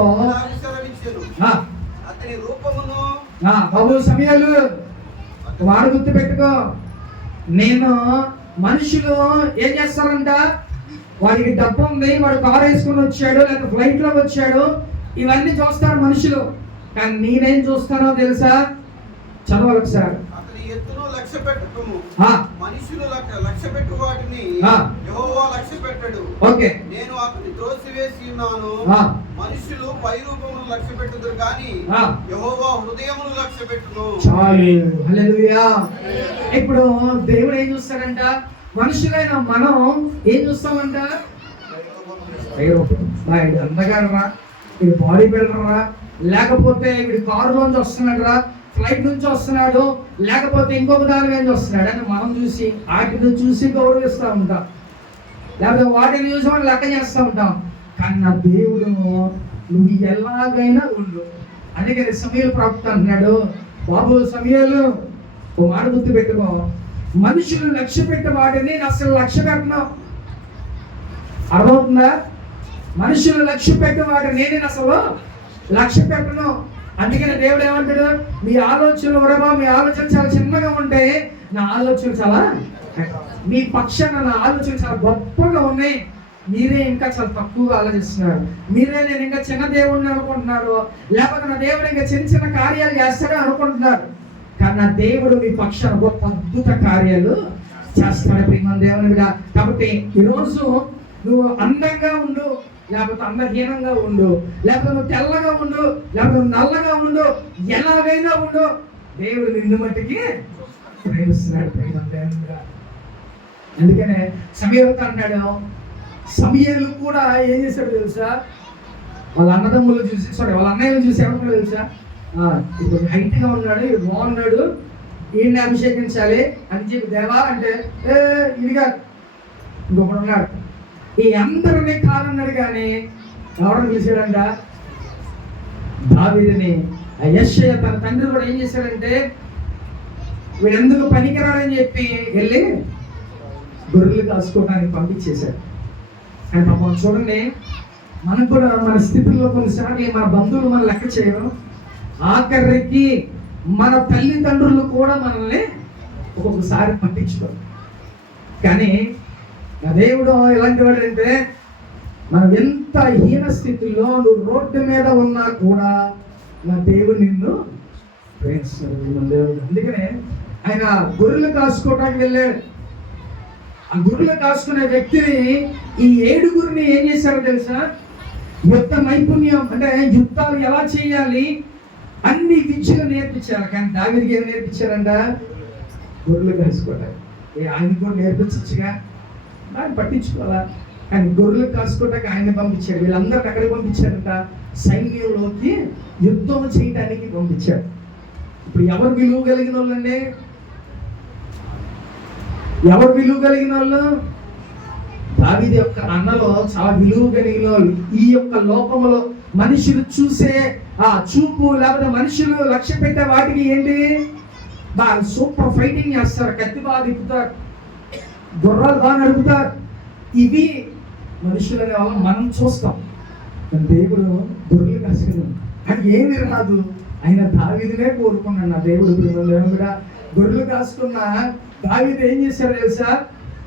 బాబు సమూయేలు వాడు గుర్తు పెట్టుకో, నేను మనుషులు ఏం చేస్తారంట, వాడికి డబ్బు ఉంది, వాడు కారు వేసుకుని వచ్చాడు లేకపోతే ఫ్లైట్ లో వచ్చాడు, ఇవన్నీ చూస్తారు మనుషులు. కానీ నేనేం చూస్తానో తెలుసా, చదవాలి ఒకసారి. మనుషులు లక్ష్య పెట్టు వాటిని యెహోవా లక్ష్య పెట్టడు. ఓకే, నేను అతని త్రోసివేసి ఉన్నాను. మనుషులు పై రూపమును లక్ష్య పెట్టుదురు కానీ యెహోవా హృదయమును లక్ష్య పెట్టును. హల్లెలూయా. ఇప్పుడు దేవుడు ఏం చూస్తాడంట, మనుషులైన మనం ఏం చూస్తామంట, పై రూపం. వీడు అందగాడరా, వీడు బాడీ బిల్డర్ రా, లేకపోతే వీడు కారులోంచి వస్తున్నాడు రా, ఫ్లైట్ నుంచి వస్తున్నాడు, లేకపోతే ఇంకొక దాని మీద వస్తున్నాడు అని మనం చూసి వాటిని చూసి గౌరవిస్తూ ఉంటాం, లేకపోతే వాటిని చూసి మనం లెక్క చేస్తూ ఉంటాం. కానీ నా దేవుడు నువ్వు ఎలాగైనా ఉండు. అందుకని సమూయేలు ప్రవక్త అంటున్నాడు, బాబు సమూయేలు ఓ మాట గుర్తు పెట్టుకో, మనుషులు లక్ష్య పెట్టే వాటిని నేను అసలు లక్ష్య పెట్టను. అర్థమవుతుందా? మనుషులు లక్ష్య పెట్టే వాటిని నేను అసలు లక్ష్య పెట్టను. అందుకని దేవుడు ఏమంటాడు, మీ ఆలోచనలు వరమా, మీ ఆలోచన చాలా చిన్నగా ఉంటే నా ఆలోచనలు చాలా, మీ పక్షాన నా ఆలోచనలు చాలా గొప్పగా ఉన్నాయి, మీరే ఇంకా చాలా తక్కువగా ఆలోచిస్తున్నారు, మీరే నేను ఇంకా చిన్న దేవుడిని అనుకుంటున్నారు, లేకపోతే నా దేవుడు ఇంకా చిన్న చిన్న కార్యాలు చేస్తాడని అనుకుంటున్నారు. కానీ నా దేవుడు మీ పక్షాన గొప్ప అద్భుత కార్యాలు చేస్తాడు. ప్రియమైన దేవుని బిడ్డ. కాబట్టి ఈరోజు నువ్వు అందంగా ఉండు, లేకపోతే అందహీనంగా ఉండు, లేకపోతే నువ్వు తెల్లగా ఉండు, లేకపోతే నల్లగా ఉండు, ఎలాగైనా ఉండు, దేవుడు నిన్ను మట్టికి ప్రేమిస్తున్నాడు. అందుకనే సమూయేలుతో అన్నాడు, సమూయేలు కూడా ఏం చేశాడు తెలుసా, వాళ్ళ అన్నదమ్ములు చూసి వాళ్ళ అన్నయ్యలు చూసి ఏమన్నా తెలుసా, ఇప్పుడు హైట్గా ఉన్నాడు, ఇప్పుడు బాగున్నాడు, ఈయన్ని అభిషేకించాలి అని చెప్పి దేవా అంటే ఇదిగా ఇంకొకడు ఉన్నాడు, ఈ అందరినీ కాదన్నాడు. కానీ ఎవరు పిలిచాడంట, దావీదుని. యెషయా తన తండ్రి కూడా ఏం చేశాడంటే, వీడెందుకు పనికిరాడని చెప్పి వెళ్ళి గొర్రెలు కాసుకోవడానికి పంపించేశాడు. కానీ పాపం చూడండి, మనకు కూడా మన స్థితిలో కొన్నిసార్లు మన బంధువులు మన లెక్క చేయడం, ఆఖరికి మన తల్లిదండ్రులు కూడా మనల్ని ఒక్కొక్కసారి పట్టించుకోరు. కానీ నా దేవుడు ఎలాంటి వాడు అంటే, మనం ఎంత హీన స్థితిలో నువ్వు రోడ్డు మీద ఉన్నా కూడా నా దేవుడు నిన్ను ప్రేమిస్తాడు. మన దేవుడు. అందుకనే ఆయన గొర్రెలు కాసుకోవడానికి వెళ్ళాడు. ఆ గొర్రెలు కాసుకునే వ్యక్తిని ఈ 7 ఏం చేశారో తెలుసా? యుద్ధ నైపుణ్యం అంటే యుద్ధాలు ఎలా చేయాలి అన్ని విద్యలు నేర్పించారు. కానీ దావీదుకి ఏం నేర్పించారంట? గొర్రెలు కాసుకోవడానికి. ఆయన కూడా నేర్పించచ్చుగా, దాన్ని పట్టించుకోవాలా? కానీ గొర్రెలు కాసుకోవడానికి ఆయన్ని పంపించాడు. వీళ్ళందరినీ ఎక్కడికి పంపించారంట? సైన్యంలోకి యుద్ధం చేయడానికి పంపించాడు. ఇప్పుడు ఎవరు విలువ కలిగిన వాళ్ళండి? ఎవరు విలువ కలిగిన వాళ్ళు? దావీదు యొక్క అన్నలో చాలా విలువ కలిగిన వాళ్ళు. ఈ యొక్క లోకంలో మనుషులు చూసే ఆ చూపు, లేకపోతే మనుషులు లక్ష్య పెట్టే వాటికి ఏంటి? బాగా సూపర్ ఫైటింగ్ చేస్తారు, కత్తి బాగా తిప్పుతారు, గుర్రాలు బాగా నడుపుతారు. ఇవి మనుషులు అనే వాళ్ళు మనం చూస్తాం. దేవుడు గొర్రెలు కాసుకున్నాడు. అది ఏమి రాదు, ఆయన దావీదునే కోరుకున్నాడు. నా దేవుడు కూడా గొర్రెలు కాసుకున్న దావీదు ఏం చేశాడు తెలుసా?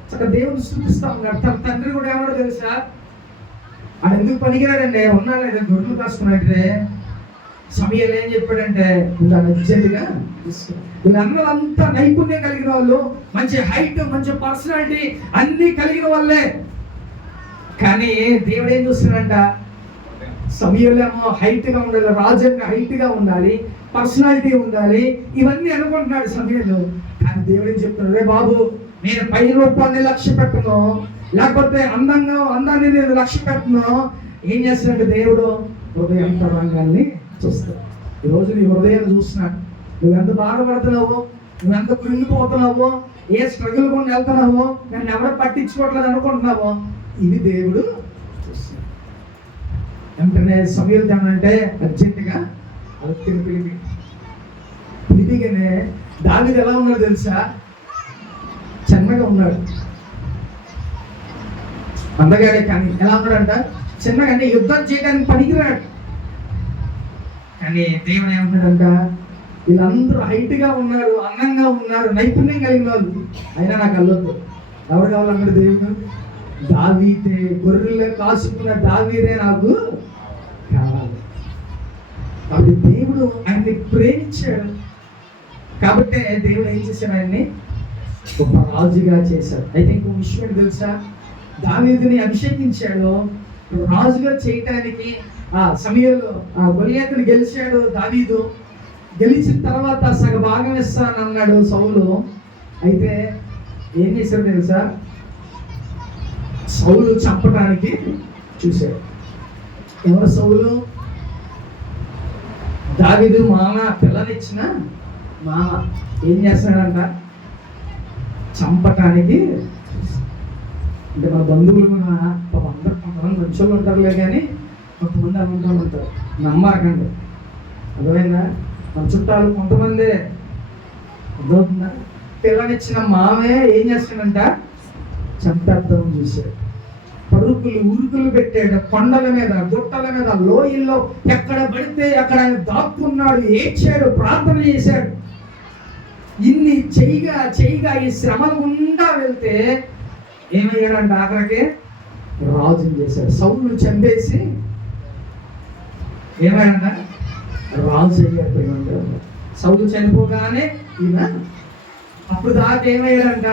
చక్కగా దేవుడు స్తుతిస్తా ఉన్నాడు. తన తండ్రి కూడా ఏమన్నా తెలుసా? ఆయన ఎందుకు పనికిరాడంటే ఉన్నాడు లేదా గొర్రెలు కాసుకున్నట్టే. సమయాలు ఏం చెప్పాడంటే ఇలా అర్జెంటుగా వీళ్ళందరూ అంతా నైపుణ్యం కలిగిన వాళ్ళు, మంచి హైట్, మంచి పర్సనాలిటీ అన్ని కలిగిన వాళ్ళే. కానీ దేవుడు ఏం చూస్తున్నాడంట? సమయంలో హైట్ గా ఉండాలి, రాజంగా హైట్ గా ఉండాలి, పర్సనాలిటీ ఉండాలి, ఇవన్నీ అనుకుంటున్నాడు సమయంలో. కానీ దేవుడు ఏం చెప్తున్నాడు? రే బాబు, నేను పై రూపాన్ని లక్ష్య పెట్టను, లేకపోతే అందాన్ని నేను లక్ష్య పెట్టను. ఏం చేస్తున్నాడు దేవుడు? హృదయాంతరంగాన్ని చూస్తాడు. ఈరోజు నీ హృదయాన్ని చూస్తున్నాడు. నువ్వు ఎంత బాధపడుతున్నావో, నువ్వు ఎంత కృంగిపోతున్నావో, ఏ స్ట్రగుల్ కూడా వెళ్తున్నావో, నన్ను ఎవరు పట్టించుకోవట్లేదు అనుకుంటున్నావో, ఇది దేవుడు చూస్తున్నాడు. వెంటనే సమయం ఏమనంటే అర్జెంటుగా పిలిపిగానే దావీదు ఎలా ఉన్నాడు తెలుసా? చిన్నగా ఉన్నాడు, అందగాడే. కానీ ఎలా ఉన్నాడంట? చిన్నగా, అంటే యుద్ధం చేయడానికి పనికిరాడు. కానీ దేవుడు ఏమన్నాడంట? వీళ్ళందరూ హైట్ గా ఉన్నారు, అందంగా ఉన్నారు, నైపుణ్యం కలిగిన వాళ్ళు, అయినా నాకు అల్లొద్దు. ఎవరు కావాలన్నాడు దేవుడు? దావీదే, గొర్రెలు కాసుకున్న దావీదే నాకు కావాలి. కాబట్టి దేవుడు ఆయన్ని ప్రేమించాడు. కాబట్టి దేవుడు ఏం చేశాడు? ఆయన్ని ఒక రాజుగా చేశాడు. అయితే ఇంకో విషయం తెలుసా? దావీదుని అభిషేకించాడు రాజుగా చేయటానికి. ఆ సమయంలో గొలియాతుని గెలిచాడు దావీదు. గెలిచిన తర్వాత సగ భాగం ఇస్తానన్నాడు సౌలు. అయితే ఏం చేశాడు తెలుసా? సౌలు చంపడానికి చూశాడు. ఎవరు సౌలు? దావీదు మామ పిల్లనిచ్చిన మామ ఏం చేస్తున్నాడంట? చంపటానికి. అంటే మన బంధువులు అందరు కొంతమంది మంచోళ్ళు ఉంటారులే, కానీ కొంతమంది అనుకుంటూ ఉంటారు, నమ్మకండి. అర్థమైందా? మన చుట్టాలు కొంతమంది. అర్థమవుతుందా? పిల్లనిచ్చిన మామే ఏం చేస్తాడంట? చంపేద్దాం చూశాడు. ఉరుకులు పెట్టాడు, కొండల మీద, గుట్టల మీద, లోయల్లో ఎక్కడ పడితే అక్కడ ఆయన దాక్కున్నాడు, ఏడ్చాడు, ప్రార్థన చేశాడు. ఇన్ని చేయగా ఈ శ్రమలు గుండా వెళ్తే ఏమయ్యాడంట? ఆఖరికి రాజుని చేశాడు. సౌలును చంపేసి ఏమయ్యాడంట? రాజు అయ్యాడు. సౌలు చనిపోగానే ఈయన అప్పుడు దాకా ఏమయ్యాడంట?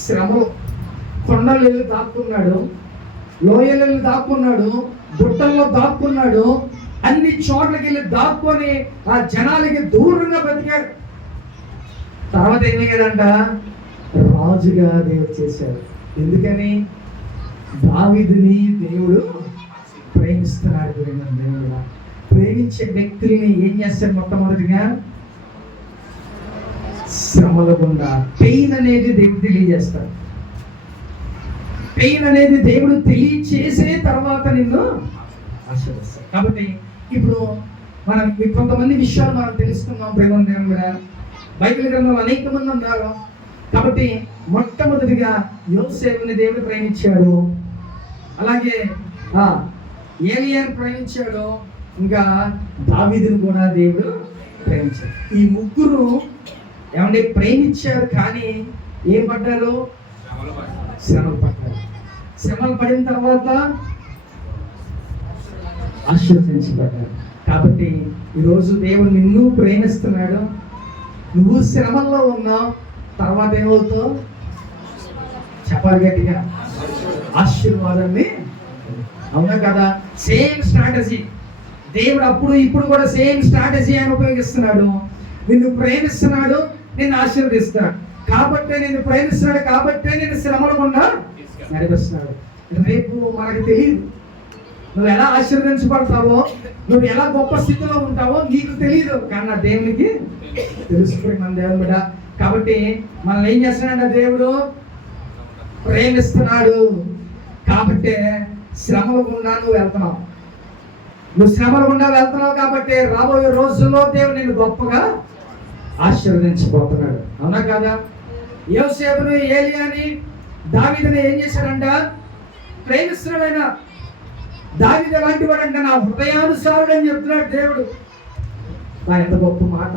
శ్రమలు, కొండలు వెళ్ళి దాక్కున్నాడు, లోయలు వెళ్ళి దాక్కున్నాడు, గుట్టల్లో దాక్కున్నాడు, అన్ని చోట్లకి వెళ్ళి దాక్కొని ఆ జనాలకి దూరంగా బతికాడు. తర్వాత ఏమయ్యాడంట? రాజుగా దేవుడు చేశాడు. ఎందుకని? దావీదుని దేవుడు ప్రేమిస్తున్నాడు. దేవుడు ప్రేమించే వ్యక్తుల్ని ఏం చేస్తాడు? మొట్టమొదటిగా శ్రమల గుండా పెయిన్ అనేది దేవుడు తెలియజేస్తాడు. పెయిన్ అనేది దేవుడు తెలియచేసే తర్వాత నిన్ను ఆశీర్వదిస్తాడు. కాబట్టి ఇప్పుడు మనం కొంతమంది విషయాలు మనం తెలుసుకున్నాం. ప్రేమ కూడా బైబిల్ గ్రంథంలో అనేక మంది ఉన్నారు. కాబట్టి మొట్టమొదటిగా యోసేపుని దేవుడు ప్రేమించాడు, అలాగే ఏలియాను ప్రేమించాడు, ఇంకా దావీదుని కూడా దేవుడు ప్రేమించాడు. ఈ ముగ్గురు ఏమంటే ప్రేమించారు, కానీ ఏం పడ్డారు? శ్రమలు పడ్డారు. శ్రమలు పడిన తర్వాత ఆశీర్వదించబడ్డారు. కాబట్టి ఈరోజు దేవుడు నిన్ను ప్రేమిస్తున్నాడు. నువ్వు శ్రమల్లో ఉన్నావు, తర్వాత ఏమవుతావు? చెప్పాలి గట్టిగా, ఆశీర్వాదాన్ని. అవునా కదా? సేమ్ స్ట్రాటజీ దేవుడు అప్పుడు ఇప్పుడు కూడా సేమ్ స్ట్రాటజీ ఆయన ఉపయోగిస్తున్నాడు. నిన్ను ప్రేమిస్తున్నాడు, నిన్ను ఆశీర్వదిస్తాడు. కాబట్టే నిన్ను ప్రేమిస్తున్నాడు, కాబట్టే నిన్ను శ్రమల గుండా నడిపిస్తున్నాడు. రేపు మనకు తెలియదు నువ్వు ఎలా ఆశీర్వదించబడతావో, నువ్వు ఎలా గొప్ప స్థితిలో ఉంటావో నీకు తెలియదు, కానీ నా దేవునికి తెలుసుకుని మన దేవుని బిడ్డ. కాబట్టి మనల్ని ఏం చేస్తున్నాడు? దేవుడు ప్రేమిస్తున్నాడు కాబట్టే శ్రమల గుండా నువ్వు వెళ్తున్నావు. నువ్వు శ్రమల గుండా వెళ్తున్నావు కాబట్టి రాబోయే రోజుల్లో దేవుడు నిన్ను గొప్పగా ఆశీర్వదించబోతున్నాడు. అవునా కదా? యోసేపుని, ఏలియాని, దావీదుని ఏం చేశాడంట? ప్రేమిస్తున్నాడు ఆయన. దావీదు ఎలాంటి వాడంటే నా హృదయానుసారుడు అని చెప్తున్నాడు దేవుడు. ఎంత గొప్ప మాట!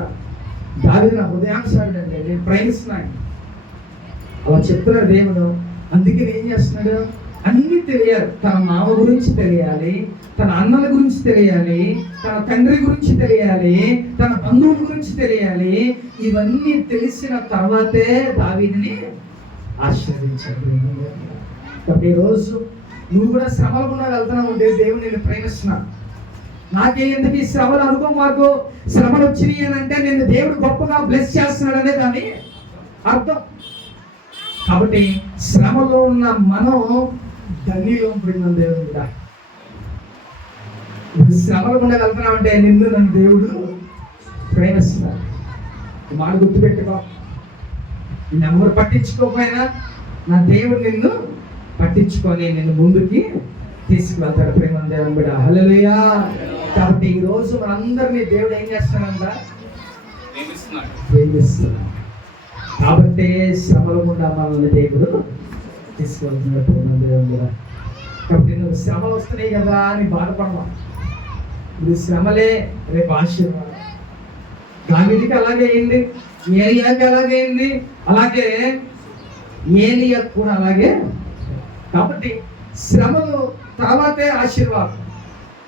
దావీదు నా హృదయానుసారుడు అంటే నేను ప్రేమిస్తున్నాను అలా చెప్తున్నాడు దేవుడు. అందుకే ఏం చేస్తున్నాడు? అన్ని తెలియాలి. తన మామ గురించి తెలియాలి, తన అన్నల గురించి తెలియాలి, తన తండ్రి గురించి తెలియాలి, తన బంధువుల గురించి తెలియాలి. ఇవన్నీ తెలిసిన తర్వాతే దావీదుని ఆశీర్వదించాడు. కాబట్టి ఈరోజు నువ్వు కూడా శ్రమల గుండా వెళ్తున్నావు అంటే దేవుడు నిన్ను ప్రేమిస్తున్నాడు. నాకే ఎందుకు ఈ శ్రమలు అనుకో, మాకు శ్రమలు వచ్చినాయి అని అంటే నిన్ను దేవుడు గొప్పగా బ్లెస్ చేస్తున్నాడు అనే దాని అర్థం. కాబట్టి శ్రమలో ఉన్న మనం ధన్యులు ప్రేమ దేవుడు కూడా. శ్రమల గుండా వెళ్తున్నామంటే నిన్ను నన్ను దేవుడు ప్రేమిస్తున్నాడు. మాట గుర్తుపెట్టుకో. నిన్ను ఎవరు పట్టించుకోకపోయినా నా దేవుడు నిన్ను పట్టించుకొని నిన్ను ముందుకి తీసుకువెళ్తాడు. ప్రేమ దేవుని బిడ్డ. హల్లెలూయా. కాబట్టి ఈ రోజు మనందరినీ దేవుడు ఏం చేస్తాడంట? ప్రేమిస్తున్నాడు. కాబట్టి శ్రమల గుండా మనల్ని దేవుడు తీసుకువెళ్తున్నాడు. ప్రేమ దేవుని బిడ్డ. కాబట్టి నువ్వు శ్రమలు వస్తున్నాయి కదా అని బాధపడవా. నువ్వు శ్రమలే రేపు ఆశీర్వాదం. దావీదుకి అలాగే అయింది, ఏలియాకి అలాగే అయింది, అలాగే ఏలియాకు కూడా అలాగే. కాబట్టి శ్రమలు తర్వాతే ఆశీర్వాదం.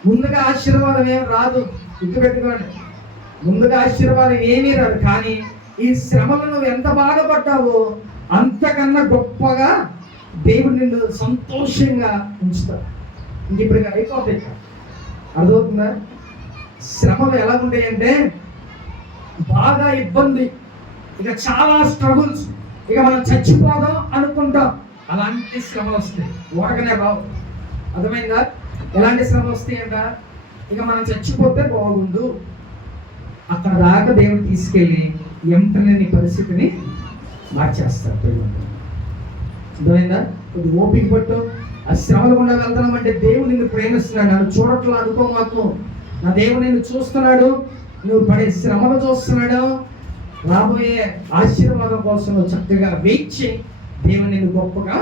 ముందుగా ఆశీర్వాదం ఏం రాదు, గుర్తుపెట్టుకోండి. ముందుగా ఆశీర్వాదం ఏమీ రాదు. కానీ ఈ శ్రమలు నువ్వు ఎంత బాధపడ్డావో అంతకన్నా గొప్పగా దేవుడు నిన్ను సంతోషంగా ఉంచుతాడు. ఇంక ఇప్పుడు అయిపోతాయి. అర్థమవుతుందా? శ్రమలు ఎలా ఉంటాయంటే బాగా ఇబ్బంది, ఇక చాలా స్ట్రగుల్స్, ఇక మనం చచ్చిపోదాం అనుకుంటాం. అలాంటి శ్రమలు వస్తాయి, ఊరకనే రావు. అర్థమైందా? ఎలాంటి శ్రమలు వస్తాయంట? ఇక మనం చచ్చిపోతే బాగుండు, అక్కడ దాకా దేవుడు తీసుకెళ్ళి వెంటనే నీ పరిస్థితిని మార్చేస్తాడు. అర్థమైందా? కొద్ది ఓపిక పట్టు. ఆ శ్రమలు గుండా వెళ్తున్నాం అంటే దేవుడు నిన్ను ప్రేమిస్తున్నాడు. నన్ను చూడట్లా అనుకో మాకు. నా దేవుడు నిన్ను చూస్తున్నాడు, నువ్వు పడే శ్రమలు చూస్తున్నాడు. రాబోయే ఆశీర్వాదం కోసం నువ్వు చక్కగా వెయిట్ చేయి. దేవుడు నిన్ను గొప్పగా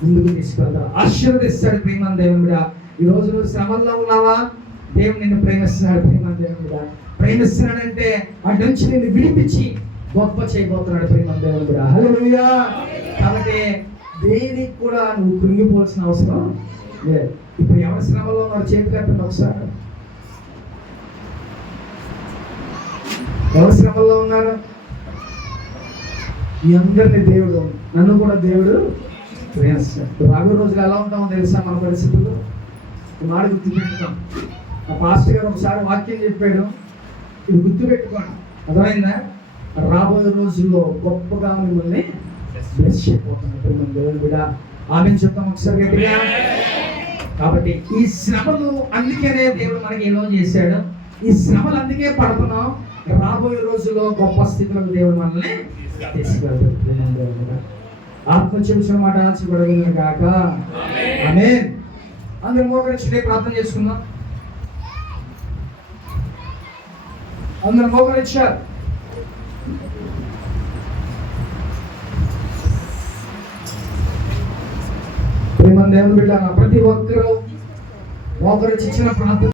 ముందుకు తీసుకెళ్తాడు, ఆశీర్వదిస్తాడు. ప్రేమ దేవుని బిడ్డ. ఈ రోజు నువ్వు శ్రమల్లో ఉన్నావా? దేవుడు నిన్ను ప్రేమిస్తున్నాడు. ప్రేమ దేవుని బిడ్డ. ప్రేమిస్తున్నాడంటే వాటి నుంచి నిన్ను విడిపించి గొప్ప చేయబోతున్నాడు. ప్రేమ దేవుని బిడ్డ. హల్లెలూయా. కాబట్టి దేనికి కూడా నువ్వు కృంగిపోవాల్సిన అవసరం లేదు. ఇప్పుడు ఎవరి శ్రమల్లో వారు చేతికెత్తండి ఒకసారి. ఎవరి శ్రమల్లో ఉన్నారు? ఈ అందరినీ దేవుడు, నన్ను కూడా దేవుడు ప్రేమిస్తాడు. రాబోయే రోజులు ఎలా ఉంటామో తెలుసా? మన పరిస్థితులు మాట గుర్తుపెట్టుకోం. మా పాస్టర్ గారు ఒకసారి వాక్యం చెప్పాడు, ఇది గుర్తుపెట్టుకోండి. అర్థమైందా? రాబోయే రోజుల్లో గొప్పగా మిమ్మల్ని బ్లెస్ చేయబోతున్నారు మన దేవుని బిడ్డ. ఆమెను చెప్తాం ఒకసారి గట్టిగా. కాబట్టి ఈ శ్రమలు అందుకనే దేవుడు మనకి ఏలో చేశాడు. ఈ శ్రమలు అందుకే పడుతున్నాం. రాబోయే రోజుల్లో గొప్ప స్థితిలోకి దేవుడు మనల్ని తీసుకెళ్తాడు. ఆత్మ చెబుతున్న మాట ఆశపడదు కాక. ఆమేన్. అందరూ మోకరించి ప్రార్థన చేసుకుందాం. అందరూ మోకరించారు. ప్రేమ దేవుని బిడ్డ, ప్రతి ఒక్కరూ మోకరించి ఇచ్చిన ప్రార్థన